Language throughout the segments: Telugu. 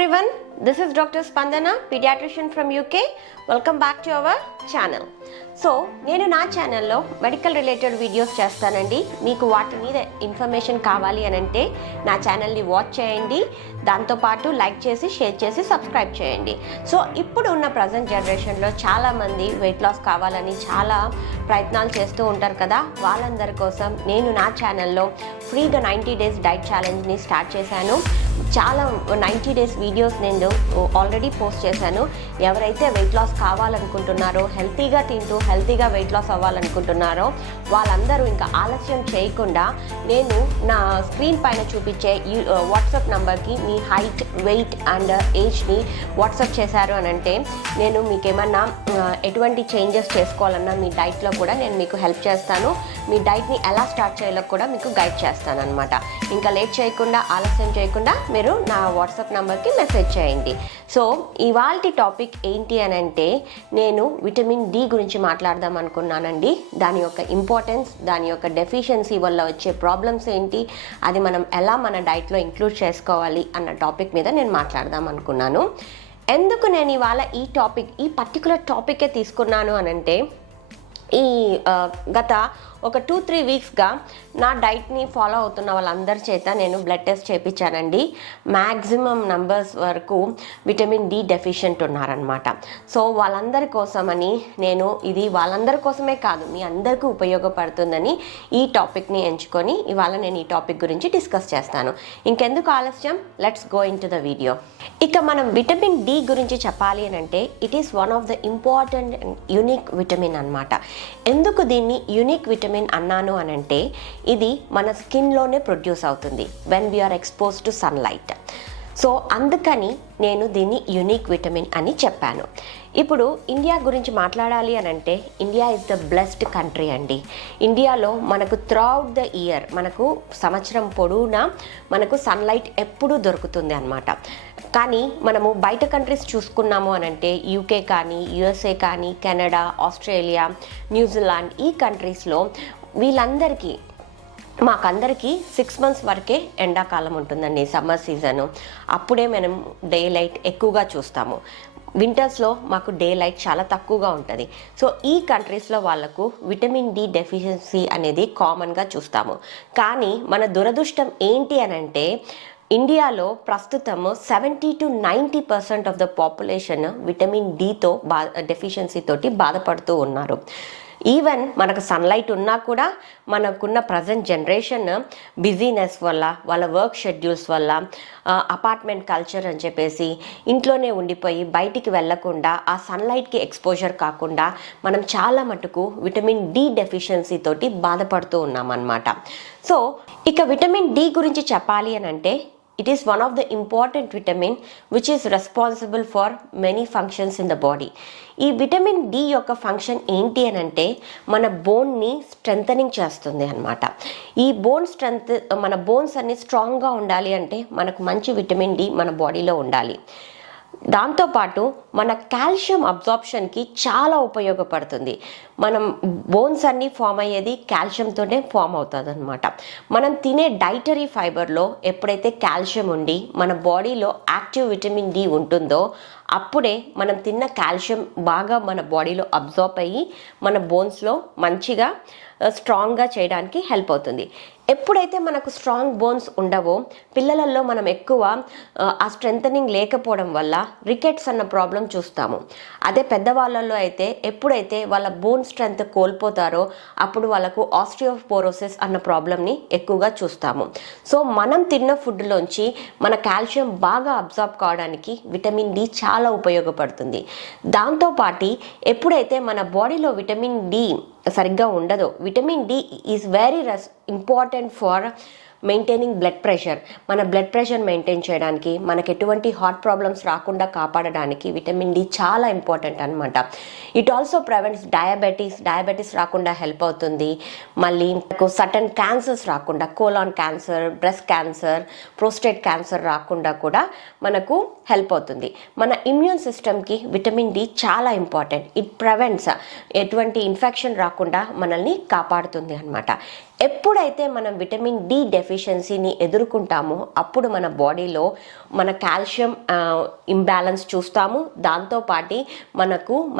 everyone, this is Dr. Spandana, pediatrician from UK. Welcome back to our channel. So నేను నా ఛానల్లో మెడికల్ రిలేటెడ్ వీడియోస్ చేస్తానండి. మీకు వాటి మీద ఇన్ఫర్మేషన్ కావాలి అని అంటే నా ఛానల్ని వాచ్ చేయండి, దాంతోపాటు లైక్ చేసి షేర్ చేసి సబ్స్క్రైబ్ చేయండి. సో ఇప్పుడు ఉన్న ప్రజెంట్ జనరేషన్లో చాలామంది వెయిట్ లాస్ కావాలని చాలా ప్రయత్నాలు చేస్తూ ఉంటారు కదా. వాళ్ళందరి కోసం నేను నా ఛానల్లో ఫ్రీగా 90 days డైట్ ఛాలెంజ్ని స్టార్ట్ చేశాను. చాలా 90 days వీడియోస్ నేను ఆల్రెడీ పోస్ట్ చేశాను. ఎవరైతే వెయిట్ లాస్ కావాలనుకుంటున్నారో, హెల్తీగా తింటూ హెల్తీగా వెయిట్ లాస్ అవ్వాలనుకుంటున్నారో వాళ్ళందరూ ఇంకా ఆలస్యం చేయకుండా నేను నా స్క్రీన్ పైన చూపించే వాట్సాప్ నంబర్కి మీ హైట్, వెయిట్ అండ్ ఏజ్ని వాట్సాప్ చేశారు అని అంటే నేను మీకు ఏమన్నా ఎటువంటి చేంజెస్ చేసుకోవాలన్నా మీ డైట్లో కూడా నేను మీకు హెల్ప్ చేస్తాను. మీ డైట్ని ఎలా స్టార్ట్ చేయాలో కూడా మీకు గైడ్ చేస్తాను అనమాట. ఇంకా లేట్ చేయకుండా, ఆలస్యం చేయకుండా మీరు నా వాట్సాప్ నెంబర్కి మెసేజ్ చేయండి. సో ఇవాల్టి టాపిక్ ఏంటి అని అంటే నేను విటమిన్ డి గురించి మాట్లాడదాం అనుకున్నానండి. దాని యొక్క ఇంపార్టెన్స్, దాని యొక్క డెఫిషియన్సీ వల్ల వచ్చే ప్రాబ్లమ్స్ ఏంటి, అది మనం ఎలా మన డైట్లో ఇంక్లూడ్ చేసుకోవాలి అన్న టాపిక్ మీద నేను మాట్లాడదాం అనుకున్నాను. ఎందుకు నేను ఇవాళ ఈ పర్టికులర్ టాపికే తీసుకున్నాను అని అంటే గత ఒక 2-3 వీక్స్గా నా డైట్ని ఫాలో అవుతున్న వాళ్ళందరి చేత నేను బ్లడ్ టెస్ట్ చేయించానండి. మ్యాక్సిమం నంబర్స్ వరకు విటమిన్ డి డెఫిషియెంట్ ఉన్నారనమాట. సో వాళ్ళందరి కోసమని నేను ఇది వాళ్ళందరి కోసమే కాదు, మీ అందరికీ ఉపయోగపడుతుందని ఈ టాపిక్ని ఎంచుకొని ఇవాళ నేను ఈ టాపిక్ గురించి డిస్కస్ చేస్తాను. ఇంకెందుకు ఆలస్యం, let's go in to the video. ఇక మనం విటమిన్ డి గురించి చెప్పాలి అని అంటే it is one of the important and unique vitamin అనమాట. ఎందుకు దీన్ని యూనిక్ విటమిన్ అన్నాను అని అంటే ఇది మన స్కిన్లోనే ప్రొడ్యూస్ అవుతుంది when we are expose to sunlight. So అందుకని నేను దీన్ని యూనిక్ విటమిన్ అని చెప్పాను. ఇప్పుడు ఇండియా గురించి మాట్లాడాలి అని అంటే India is the blessed country అండి. ఇండియాలో మనకు త్రూఅవుట్ ద ఇయర్, మనకు సంవత్సరం పొడవునా మనకు సన్లైట్ ఎప్పుడూ దొరుకుతుంది అనమాట. కానీ మనము బయట కంట్రీస్ చూసుకున్నాము అని అంటే యూకే కానీ, యుఎస్ఏ కానీ, కెనడా, ఆస్ట్రేలియా, న్యూజిలాండ్, ఈ కంట్రీస్లో వీళ్ళందరికీ మాకందరికీ 6 months వరకే ఎండాకాలం ఉంటుందండి, సమ్మర్ సీజను. అప్పుడే మనం డే లైట్ ఎక్కువగా చూస్తాము. వింటర్స్లో మాకు డే లైట్ చాలా తక్కువగా ఉంటుంది. సో ఈ కంట్రీస్లో వాళ్ళకు విటమిన్ డి డెఫిషియన్సీ అనేది కామన్గా చూస్తాము. కానీ మన దురదృష్టం ఏంటి అని అంటే ఇండియాలో ప్రస్తుతము 70-90% ఆఫ్ ద పాపులేషన్ విటమిన్ డితో డెఫిషియన్సీ తోటి బాధపడుతూ ఉన్నారు. ఈవెన్ మనకు సన్లైట్ ఉన్నా కూడా మనకున్న ప్రజెంట్ జనరేషన్ బిజీనెస్ వల్ల, వాళ్ళ వర్క్ షెడ్యూల్స్ వల్ల, అపార్ట్మెంట్ కల్చర్ అని చెప్పేసి ఇంట్లోనే ఉండిపోయి బయటికి వెళ్లకుండా ఆ సన్లైట్కి ఎక్స్పోజర్ కాకుండా మనం చాలా మటుకు విటమిన్ డి డెఫిషియన్సీ తోటి బాధపడుతూ ఉన్నాం అన్నమాట. సో ఇక విటమిన్ డి గురించి చెప్పాలి అని అంటే it is one of the important vitamin which is responsible for many functions in the body. ఈ విటమిన్ డి యొక్క ఫంక్షన్ ఏంటి అని అంటే మన బోన్ని స్ట్రెంథనింగ్ చేస్తుంది అనమాట. ఈ మన బోన్స్ అన్ని స్ట్రాంగ్గా ఉండాలి అంటే మనకు మంచి విటమిన్ డి మన బాడీలో ఉండాలి. దాంతోపాటు మన కాల్షియం అబ్జార్ప్షన్కి చాలా ఉపయోగపడుతుంది. మనం బోన్స్ అన్నీ ఫామ్ అయ్యేది కాల్షియంతోనే ఫామ్ అవుతుంది అనమాట. మనం తినే డైటరీ ఫైబర్లో ఎప్పుడైతే కాల్షియం ఉండి మన బాడీలో యాక్టివ్ విటమిన్ డి ఉంటుందో అప్పుడే మనం తిన్న కాల్షియం బాగా మన బాడీలో అబ్జార్బ్ అయ్యి మన బోన్స్లో మంచిగా స్ట్రాంగ్గా చేయడానికి హెల్ప్ అవుతుంది. ఎప్పుడైతే మనకు స్ట్రాంగ్ బోన్స్ ఉండవో పిల్లలలో మనం ఎక్కువ ఆ స్ట్రెంథనింగ్ లేకపోవడం వల్ల రికెట్స్ అన్న ప్రాబ్లం చూస్తాము. అదే పెద్దవాళ్ళల్లో అయితే ఎప్పుడైతే వాళ్ళ బోన్ స్ట్రెంత్ కోల్పోతారో అప్పుడు వాళ్ళకు ఆస్టియోపోరోసిస్ అన్న ప్రాబ్లమ్ని ఎక్కువగా చూస్తాము. సో మనం తిన్న ఫుడ్లోంచి మన కాల్షియం బాగా అబ్జార్బ్ కావడానికి విటమిన్ డి చాలా ఉపయోగపడుతుంది. దాంతోపాటు ఎప్పుడైతే మన బాడీలో విటమిన్ డి సరిగ్గా ఉండదో, vitamin D is very important for maintaining blood pressure. మన బ్లడ్ ప్రెషర్ మెయింటైన్ చేయడానికి, మనకు ఎటువంటి హార్ట్ ప్రాబ్లమ్స్ రాకుండా కాపాడడానికి విటమిన్ డి చాలా ఇంపార్టెంట్ అనమాట. ఇట్ ఆల్సో ప్రివెంట్స్ డయాబెటీస్ రాకుండా హెల్ప్ అవుతుంది. మళ్ళీ సర్టన్ క్యాన్సర్స్ రాకుండా, colon cancer, breast cancer, prostate cancer రాకుండా కూడా మనకు హెల్ప్ అవుతుంది. మన ఇమ్యూన్ సిస్టమ్కి విటమిన్ డి చాలా ఇంపార్టెంట్. ఇట్ ప్రివెంట్స్ ఎటువంటి ఇన్ఫెక్షన్ రాకుండా మనల్ని కాపాడుతుంది అనమాట. ఎప్పుడైతే మనం విటమిన్ డి డెఫిషియన్సీని ఎదుర్కొంటామో అప్పుడు మన బాడీలో మన కాల్షియం ఇంబ్యాలెన్స్ చూస్తాము. దాంతోపాటు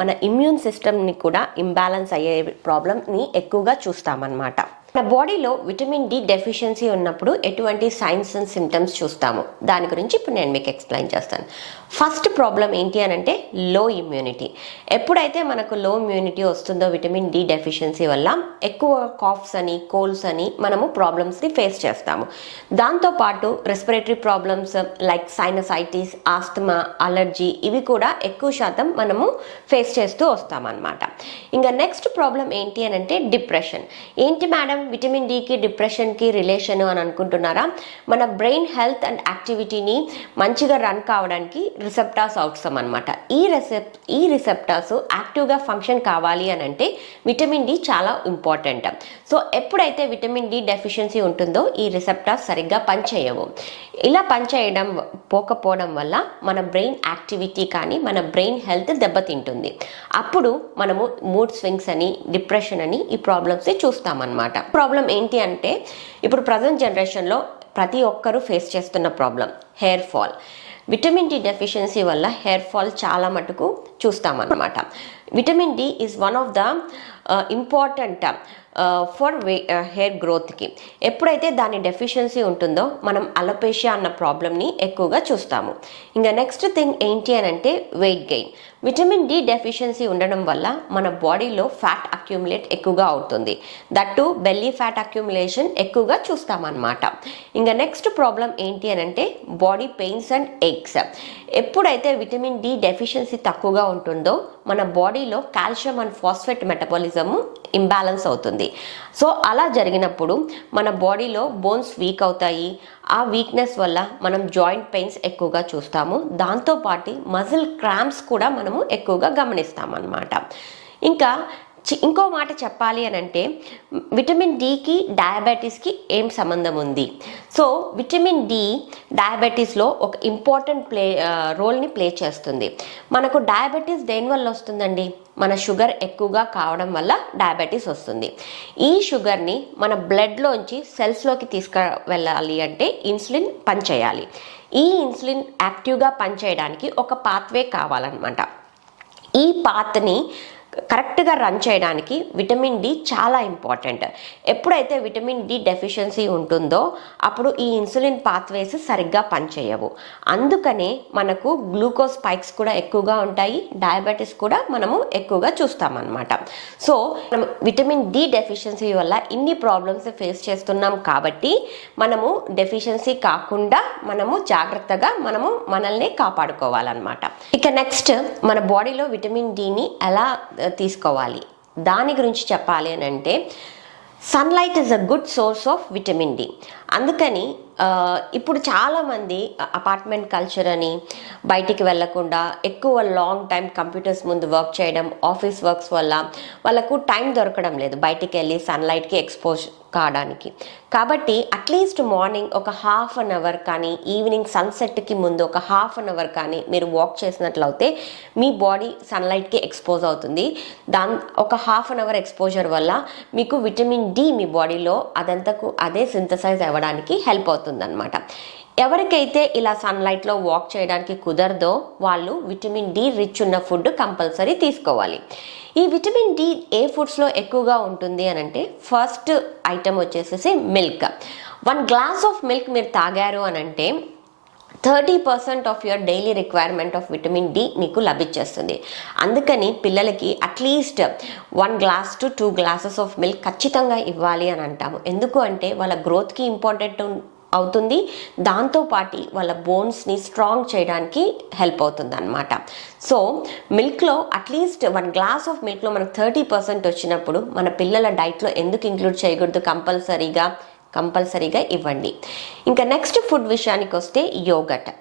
మన ఇమ్యూన్ సిస్టమ్ని కూడా ఇంబ్యాలెన్స్ అయ్యే ప్రాబ్లమ్ని ఎక్కువగా చూస్తామన్నమాట. మన బాడీలో విటమిన్ డి డెఫిషియన్సీ ఉన్నప్పుడు ఎటువంటి సైన్స్ అండ్ సిమ్టమ్స్ చూస్తాము దాని గురించి ఇప్పుడు నేను మీకు ఎక్స్ప్లెయిన్ చేస్తాను. ఫస్ట్ ప్రాబ్లం ఏంటి అని అంటే లో ఇమ్యూనిటీ. ఎప్పుడైతే మనకు లో ఇమ్యూనిటీ వస్తుందో విటమిన్ డి డెఫిషియన్సీ వల్ల ఎక్కువ కాఫ్స్ అని కోల్డ్స్ అని మనము ప్రాబ్లమ్స్ని ఫేస్ చేస్తాము. దాంతోపాటు respiratory problems like sinusitis, asthma, allergy ఇవి కూడా ఎక్కువ శాతం మనము ఫేస్ చేస్తూ వస్తామన్నమాట. ఇంకా నెక్స్ట్ ప్రాబ్లం ఏంటి అని అంటే డిప్రెషన్. ఏంటి మేడం విటమిన్ డికి డిప్రెషన్కి రిలేషన్ అని అనుకుంటున్నారా? మన బ్రెయిన్ హెల్త్ అండ్ యాక్టివిటీని మంచిగా రన్ కావడానికి రిసెప్టార్స్ అవసరం అనమాట. ఈ రిసెప్టార్స్ యాక్టివ్గా ఫంక్షన్ కావాలి అని అంటే విటమిన్ డి చాలా ఇంపార్టెంట్. సో ఎప్పుడైతే విటమిన్ డి డెఫిషియన్సీ ఉంటుందో ఈ రిసెప్టార్స్ సరిగ్గా పనిచేయవు. ఇలా పనిచేయడం పోకపోవడం వల్ల మన బ్రెయిన్ యాక్టివిటీ కానీ మన బ్రెయిన్ హెల్త్ దెబ్బతింటుంది. అప్పుడు మనము మూడ్ స్వింగ్స్ అని, డిప్రెషన్ అని ఈ ప్రాబ్లమ్స్ని చూస్తామన్నమాట. ప్రాబ్లం ఏంటి అంటే ఇప్పుడు ప్రజెంట్ జనరేషన్లో ప్రతి ఒక్కరూ ఫేస్ చేస్తున్న problem hair fall. Vitamin D deficiency వల్ల హెయిర్ ఫాల్ చాలా మటుకు చూస్తామన్నమాట. Vitamin D is one of the important for hair గ్రోత్కి. ఎప్పుడైతే దాని డెఫిషియన్సీ ఉంటుందో మనం అలోపేషియా అన్న ప్రాబ్లమ్ని ఎక్కువగా చూస్తాము. ఇంకా నెక్స్ట్ థింగ్ ఏంటి అని అంటే weight gain. Vitamin D deficiency ఉండడం వల్ల మన బాడీలో ఫ్యాట్ అక్యూములేట్ ఎక్కువగా అవుతుంది. దట్టు బెల్లీ ఫ్యాట్ అక్యూములేషన్ ఎక్కువగా చూస్తామన్నమాట. ఇంకా నెక్స్ట్ ప్రాబ్లం ఏంటి అని అంటే బాడీ పెయిన్స్ అండ్ ఏక్స్. ఎప్పుడైతే విటమిన్ డి డెఫిషియన్సీ తక్కువగా ఉంటుందో మన బాడీలో calcium and phosphate metabolism imbalance అవుతుంది. సో అలా జరిగినప్పుడు మన బాడీలో బోన్స్ వీక్ అవుతాయి. ఆ వీక్నెస్ వల్ల మనం జాయింట్ పెయిన్స్ ఎక్కువగా చూస్తాము. దాంతోపాటు మజిల్ క్రాంప్స్ కూడా మనము ఎక్కువగా గమనిస్తామన్నమాట. ఇంకా ఇంకో మాట చెప్పాలి అని అంటే విటమిన్ డికి డయాబెటీస్కి ఏం సంబంధం ఉంది? సో విటమిన్ డి డయాబెటీస్లో ఒక ఇంపార్టెంట్ రోల్ని ప్లే చేస్తుంది. మనకు డయాబెటీస్ దేనివల్ల వస్తుందండి? మన షుగర్ ఎక్కువగా కావడం వల్ల డయాబెటీస్ వస్తుంది. ఈ షుగర్ని మన బ్లడ్లోంచి సెల్స్లోకి తీసుకువెళ్ళాలి అంటే ఇన్సులిన్ పనిచేయాలి. ఈ ఇన్సులిన్ యాక్టివ్గా పనిచేయడానికి ఒక పాత్వే కావాలన్నమాట. ఈ పాత్ని కరెక్ట్గా రన్ చేయడానికి విటమిన్ డి చాలా ఇంపార్టెంట్. ఎప్పుడైతే విటమిన్ డి డెఫిషియన్సీ ఉంటుందో అప్పుడు ఈ ఇన్సులిన్ పాత్వేస్ సరిగ్గా పనిచేయవు. అందుకనే మనకు గ్లూకోజ్ స్పైక్స్ కూడా ఎక్కువగా ఉంటాయి, డయాబెటీస్ కూడా మనము ఎక్కువగా చూస్తామన్నమాట. సో మనం విటమిన్ డి డెఫిషియన్సీ వల్ల ఇన్ని ప్రాబ్లమ్స్ ఫేస్ చేస్తున్నాం కాబట్టి మనము డెఫిషియన్సీ కాకుండా మనము జాగ్రత్తగా మనల్ని కాపాడుకోవాలన్నమాట. ఇక నెక్స్ట్ మన బాడీలో విటమిన్ డిని ఎలా తీసుకోవాలి దాని గురించి చెప్పాలి అని అంటే sunlight is a good source of vitamin D. అందుకని ఇప్పుడు చాలామంది అపార్ట్మెంట్ కల్చర్ అని బయటికి వెళ్ళకుండా ఎక్కువ లాంగ్ టైం కంప్యూటర్స్ ముందు వర్క్ చేయడం, ఆఫీస్ వర్క్స్ వల్ల వాళ్ళకు టైం దొరకడం లేదు బయటికి వెళ్ళి సన్లైట్కి ఎక్స్పోజ్ కావడానికి. కాబట్టి అట్లీస్ట్ మార్నింగ్ ఒక హాఫ్ అన్ అవర్ కానీ ఈవినింగ్ సన్సెట్కి ముందు ఒక హాఫ్ అన్ అవర్ కానీ మీరు వాక్ చేసినట్లయితే మీ బాడీ సన్లైట్కి ఎక్స్పోజ్ అవుతుంది. ఒక హాఫ్ అన్ అవర్ ఎక్స్పోజర్ వల్ల మీకు విటమిన్ డి మీ బాడీలో అదే సింథసైజ్ అవ్వడానికి హెల్ప్ అవుతుందన్నమాట. ఎవరికైతే ఇలా సన్లైట్లో వాక్ చేయడానికి కుదరదో వాళ్ళు విటమిన్ డి రిచ్ ఉన్న ఫుడ్ కంపల్సరీ తీసుకోవాలి. ఈ విటమిన్ డి ఏ ఫుడ్స్లో ఎక్కువగా ఉంటుంది అని అంటే ఫస్ట్ ఐటమ్ వచ్చేసేసి మిల్క్. 1 గ్లాస్ ఆఫ్ మిల్క్ మీరు తాగారు అని అంటే 30% of your daily requirement of vitamin D మీకు లభించేస్తుంది. అందుకని పిల్లలకి at least 1 glass to 2 glasses of milk ఖచ్చితంగా ఇవ్వాలి అని అంటాము. ఎందుకు అంటే వాళ్ళ గ్రోత్కి ఇంపార్టెంట్ అవుతుంది, దాంతోపాటు వాళ్ళ బోన్స్ని స్ట్రాంగ్ చేయడానికి హెల్ప్ అవుతుంది అన్నమాట. సో మిల్క్లో అట్లీస్ట్ 1 గ్లాస్ ఆఫ్ మిల్క్లో మనకు 30% వచ్చినప్పుడు మన పిల్లల డైట్లో ఎందుకు ఇంక్లూడ్ చేయకూడదు? కంపల్సరీగా ఇవ్వండి. ఇంకా నెక్స్ట్ ఫుడ్ విషయానికి వస్తే యోగట్.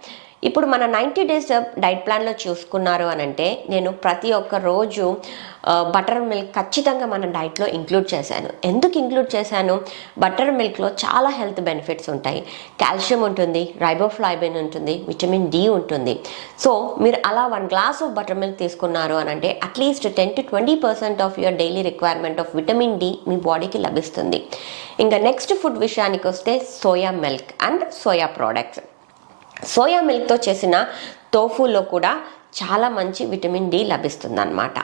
ఇప్పుడు మన 90 డేస్ డైట్ ప్లాన్లో చూసుకున్నారు అని అంటే నేను ప్రతి ఒక్క రోజు బటర్ మిల్క్ ఖచ్చితంగా మన డైట్లో ఇంక్లూడ్ చేశాను. ఎందుకు ఇంక్లూడ్ చేశాను? బటర్ మిల్క్లో చాలా హెల్త్ బెనిఫిట్స్ ఉంటాయి. కాల్షియం ఉంటుంది, రైబోఫ్లావిన్ ఉంటుంది, విటమిన్ డి ఉంటుంది. సో మీరు అలా 1 గ్లాస్ ఆఫ్ బటర్ మిల్క్ తీసుకున్నారు అని అంటే at least 10-20% of your daily requirement of vitamin D మీ బాడీకి లభిస్తుంది. ఇంకా నెక్స్ట్ ఫుడ్ విషయానికి వస్తే soya milk and soya products. Soya మిల్క్తో చేసిన టోఫూలో కూడా చాలా మంచి విటమిన్ డి లభిస్తుంది అన్నమాట.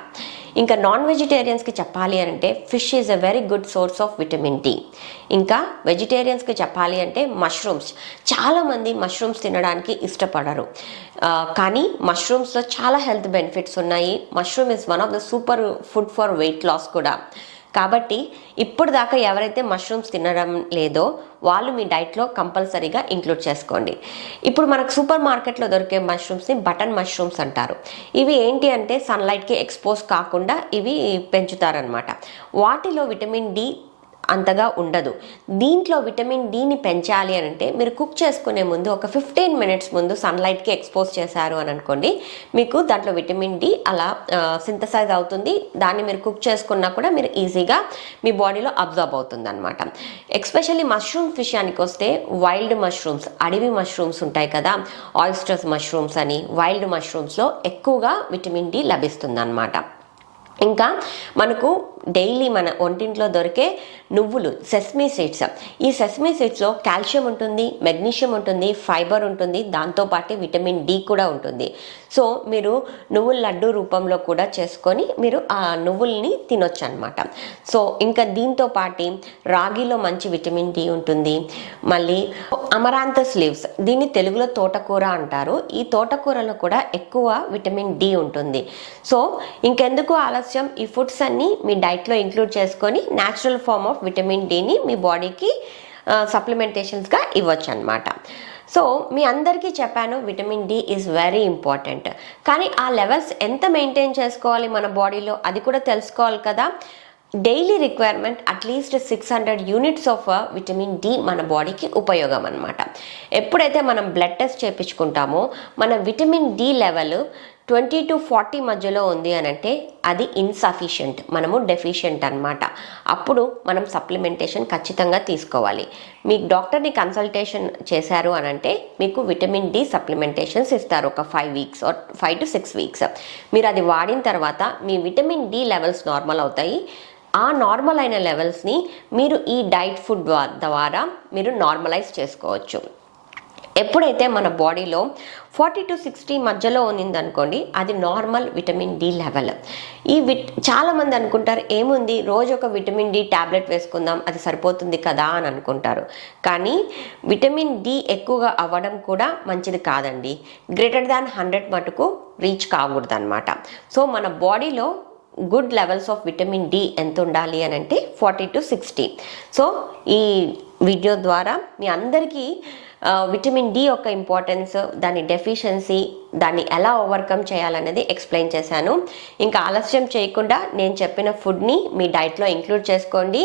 ఇంకా నాన్ వెజిటేరియన్స్కి చెప్పాలి అంటే fish is a very good source of vitamin D. ఇంకా వెజిటేరియన్స్కి చెప్పాలి అంటే మష్రూమ్స్. చాలామంది మష్రూమ్స్ తినడానికి ఇష్టపడరు, కానీ మష్రూమ్స్లో చాలా హెల్త్ బెనిఫిట్స్ ఉన్నాయి. Mushroom is one of the super food for weight loss కూడా. కాబట్టి ఇప్పుడు దాకా ఎవరైతే మష్రూమ్స్ తినడం లేదో వాళ్ళు మీ డైట్లో కంపల్సరీగా ఇంక్లూడ్ చేసుకోండి. ఇప్పుడు మనకు సూపర్ మార్కెట్లో దొరికే మష్రూమ్స్ని బటన్ మష్రూమ్స్ అంటారు. ఇవి ఏంటి అంటే సన్లైట్కి ఎక్స్పోజ్ కాకుండా ఇవి పెంచుతారనమాట. వాటిలో విటమిన్ డి అంతగా ఉండదు. దీంట్లో విటమిన్ డిని పెంచాలి అని అంటే మీరు కుక్ చేసుకునే ముందు ఒక 15 మినిట్స్ ముందు సన్లైట్కి ఎక్స్పోజ్ చేశారు అని అనుకోండి, మీకు దాంట్లో విటమిన్ డి అలా సింథసైజ్ అవుతుంది. దాన్ని మీరు కుక్ చేసుకున్నా కూడా మీరు ఈజీగా మీ బాడీలో అబ్జర్బ్ అవుతుంది అనమాట. ఎస్పెషల్లీ మష్రూమ్స్ విషయానికి వస్తే వైల్డ్ మష్రూమ్స్, అడవి మష్రూమ్స్ ఉంటాయి కదా, ఆయిస్టర్స్ మష్రూమ్స్ అని, వైల్డ్ మష్రూమ్స్లో ఎక్కువగా విటమిన్ డి లభిస్తుంది అనమాట. ఇంకా మనకు డైలీ మన ఒంటింట్లో దొరికే నువ్వులు, సెస్మీ సీడ్స్. ఈ సెస్మీ సీడ్స్లో కాల్షియం ఉంటుంది, మెగ్నీషియం ఉంటుంది, ఫైబర్ ఉంటుంది, దాంతోపాటు విటమిన్ డి కూడా ఉంటుంది. సో మీరు నువ్వుల లడ్డు రూపంలో కూడా చేసుకొని మీరు ఆ నువ్వుల్ని తినొచ్చు అనమాట. సో ఇంకా దీంతో పాటు రాగిలో మంచి విటమిన్ డి ఉంటుంది. మళ్ళీ అమరాంతస్ లీవ్స్, దీన్ని తెలుగులో తోటకూర అంటారు. ఈ తోటకూరలో కూడా ఎక్కువ విటమిన్ డి ఉంటుంది. సో ఇంకెందుకు ఆలస్యం, ఈ ఫుడ్స్ అన్నీ మీ డైట్లో ఇంక్లూడ్ చేసుకొని న్యాచురల్ ఫార్మ్ ఆఫ్ విటమిన్ డిని మీ బాడీకి సప్లిమెంటేషన్స్గా ఇవ్వచ్చు అనమాట. సో మీ అందరికీ చెప్పాను vitamin D is very important. కానీ ఆ లెవెల్స్ ఎంత మెయింటైన్ చేసుకోవాలి మన బాడీలో అది కూడా తెలుసుకోవాలి కదా. Daily requirement at least 600 units of vitamin D మన బాడీకి ఉపయోగం అనమాట. ఎప్పుడైతే మనం బ్లడ్ టెస్ట్ చేయించుకుంటామో మన విటమిన్ డి లెవెల్ 20-40 మధ్యలో ఉంది అని అంటే అది ఇన్సఫిషియంట్, మనము డెఫిషియంట్ అనమాట. అప్పుడు మనం సప్లిమెంటేషన్ ఖచ్చితంగా తీసుకోవాలి. మీ డాక్టర్ని కన్సల్టేషన్ చేశారు అని అంటే మీకు విటమిన్ డి సప్లిమెంటేషన్స్ ఇస్తారు ఒక 5 వీక్స్ ఆర్ 5 to 6 వీక్స్. మీరు అది వాడిన తర్వాత మీ విటమిన్ డి లెవెల్స్ నార్మల్ అవుతాయి. ఆ నార్మల్ అయిన లెవెల్స్ని మీరు ఈ డైట్ ఫుడ్ ద్వారా మీరు నార్మలైజ్ చేసుకోవచ్చు. ఎప్పుడైతే మన బాడీలో 40 to 60 మధ్యలో ఉన్నిందనుకోండి అది నార్మల్ విటమిన్ డి లెవెల్. చాలామంది అనుకుంటారు ఏముంది రోజు ఒక విటమిన్ డి ట్యాబ్లెట్ వేసుకుందాం అది సరిపోతుంది కదా అని అనుకుంటారు. కానీ విటమిన్ డి ఎక్కువగా అవ్వడం కూడా మంచిది కాదండి. గ్రేటర్ దాన్ 100 మటుకు రీచ్ కాకూడదు అనమాట. సో మన బాడీలో good levels of vitamin D ఎంత ఉండాలి అని అంటే 40 to 60. సో ఈ వీడియో ద్వారా మీ అందరికీ విటమిన్ డి యొక్క ఇంపార్టెన్స్, దాని డెఫిషియన్సీ, దాన్ని ఎలా ఓవర్కమ్ చేయాలనేది ఎక్స్ప్లెయిన్ చేశాను. ఇంకా ఆలస్యం చేయకుండా నేను చెప్పిన ఫుడ్ని మీ డైట్లో ఇంక్లూడ్ చేసుకోండి.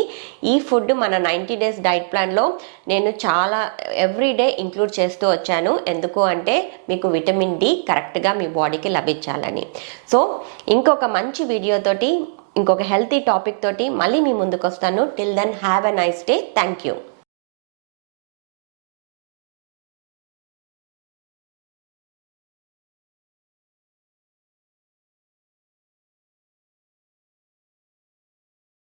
ఈ ఫుడ్ మన 90 డేస్ డైట్ ప్లాన్లో నేను చాలా ఎవ్రీడే ఇంక్లూడ్ చేస్తూ వచ్చాను. ఎందుకు అంటే మీకు విటమిన్ డి కరెక్ట్గా మీ బాడీకి లభించాలని. సో ఇంకొక మంచి వీడియోతోటి, ఇంకొక హెల్తీ టాపిక్ తోటి మళ్ళీ మీ ముందుకు వస్తాను. Till then have a nice day. Thank you.